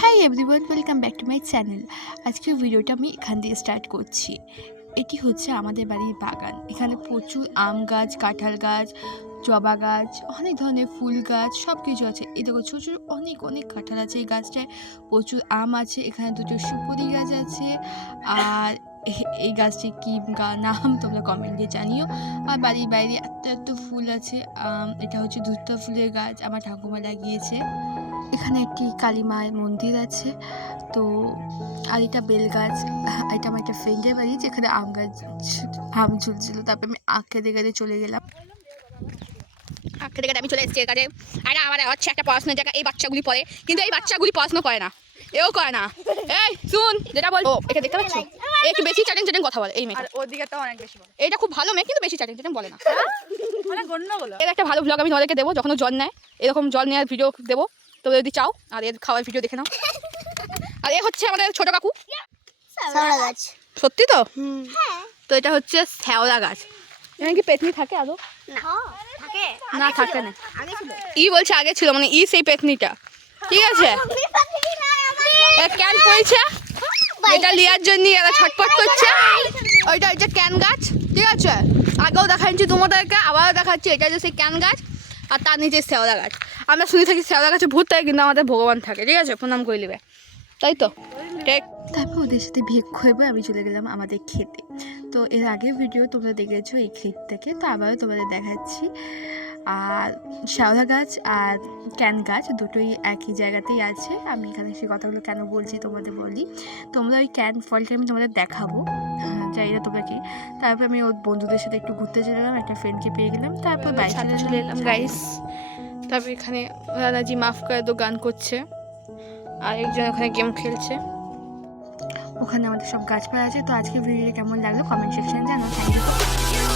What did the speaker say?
Hi everyone, welcome back to my channel. আজকের ভিডিওটা আমি এখান দিয়ে স্টার্ট করছি। এটি হচ্ছে আমাদের বাড়ির বাগান। এখানে প্রচুর আম গাছ, কাঁঠাল গাছ, জবা গাছ, অনেক ধরনের ফুল গাছ সব কিছু আছে। এই দেখো ছোটো ছোটো অনেক অনেক কাঁঠাল আছে। এই গাছটায় প্রচুর আম আছে। এখানে দুটো সুপুরি গাছ আছে। আর এই গাছটি কী নাম তোমরা কমেন্টে জানিও। আর বাড়ির বাইরে এত এত ফুল আছে। এটা হচ্ছে ধূর্ত ফুলের গাছ, আমার ঠাকুমা লাগিয়েছে। এখানে একটি কালী মায়ের মন্দির আছে। তো আর এটা বেল গাছ। এটা আমার একটা ফ্রেন্ডের বাড়ি, যেখানে আম ঝুলছিল। তারপর আমি আখ খেতে খেতে চলে গেলাম। আখ খেতে খেতে আমি চলে এসেছি এর কাছে। আরে আমার হচ্ছে একটা পড়াশোনার জায়গা, এই বাচ্চাগুলি পড়ে, কিন্তু এই বাচ্চাগুলি পড়াশোনা করে না, এও করে না। এই শুন, যেটা বলবো এটা দেখতে পাচ্ছ, একটু বেশি চ্যাটিং চ্যাটিং কথা বলে এই মেয়ে। আর ওদিকে তো অনেক বেশি বলে। এটা খুব ভালো মেয়ে, কিন্তু বেশি চ্যাটিং চ্যাটিং বলে না। মানে গন্ডগোল। এর একটা ভালো ব্লগ আমি তোমাদেরকে দেবো, যখন ও জল নেয় এরকম জল নেওয়ার ভিডিও দেবো, তোমরা যদি চাও। আর এর খাওয়ার ভিডিও দেখে নাও। আর এ হচ্ছে আমাদের ছোট কাকু। শ্যাওড়া গাছ। সত্যি তো? হ্যাঁ। তো এটা হচ্ছে শ্যাওড়া গাছ। এখানে কি পেতনি থাকে আদৌ? থাকে। না থাকে না। আগে ছিল। ই বলছে আগে ছিল, মানে ই সেই পেতনিটা। ঠিক আছে, ক্যান পড়েছে, এটা লিয়ার জন্য এরা ছটপট করছে। ওইটা হচ্ছে ক্যান গাছ। ঠিক আছে, আগেও দেখাচ্ছি তোমাদেরকে, আবারও দেখাচ্ছি। এটা হচ্ছে সেই ক্যান গাছ, আর তার নিচে শ্যাওড়া গাছ। আমরা শুনে থাকি শ্যাওড়া গাছে ভূত থাকে, কিন্তু আমাদের ভগবান থাকে। ঠিক আছে, প্রণাম করে নেবে, তাই তো? ঠিক। তারপর ওদের সাথে ভেগ হয়ে আমি চলে গেলাম আমাদের খেতে। তো এর আগের ভিডিও তোমরা দেখেছো এই ক্ষেত থেকে, তো আবারও তোমাদের দেখাচ্ছি। আর শ্যাওলা গাছ আর ক্যান গাছ দুটোই একই জায়গাতেই আছে। আমি এখানে সেই কথাগুলো কেন বলছি তোমাদের বলি। তোমরা ওই ক্যান ফলটা আমি তোমাদের দেখাবো, জানি না তোমরা কি। তারপর আমি ওর বন্ধুদের সাথে একটু ঘুরতে চলে গেলাম, একটা ফ্রেন্ডকে পেয়ে গেলাম। তারপর বাড়িতে চলে এলাম গাইস। তারপর এখানে রানাজি মাফ করে তো গান করছে, আর একজন ওখানে গেম খেলছে। ওখানে আমাদের সব গাছপালা আছে। তো আজকে ভিডিওটা কেমন লাগলো কমেন্ট সেকশনে জানাও। Thank you.